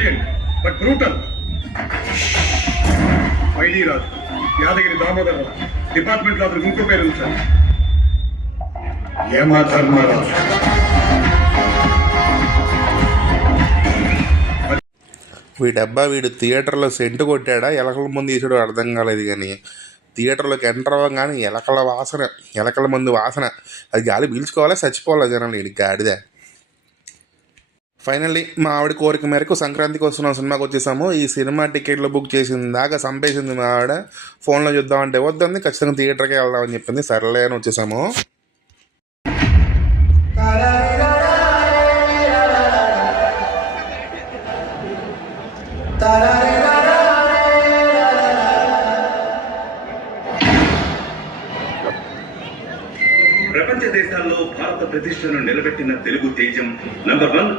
Brilliant but brutal. ID Raju, Yadagiri Damodar Rao. Department లో అతనికి ఇంకో పేరు ఉంచారు, యమధర్మరాజు. వీడు థియేటర్లో సెంటు కొట్టాడా ఎలకల ముందు వేసాడో అర్థం కాలేదు. కానీ థియేటర్లోకి ఎంటర్ అవ్వగానే ఎలకల మందు వాసన, అది గాలి పీల్చుకోవాలా చచ్చిపోవాలా జనాలు. వీడికి గాడిదే. ఫైనల్లీ మా ఆవిడ కోరిక మేరకు సంక్రాంతికి వస్తున్నాం సినిమాకి వచ్చేసాము. ఈ సినిమా టికెట్లు బుక్ చేసింది దాకా చంపేసింది మా ఆవిడ. ఫోన్లో చూద్దామంటే వద్దంది, ఖచ్చితంగా థియేటర్కి వెళ్దామని చెప్పింది. సరేలే అని వచ్చేసాము. ప్రపంచ దేశాల్లో భారత ప్రతిష్టను నిలబెట్టిన తెలుగు తేజం నంబర్ 1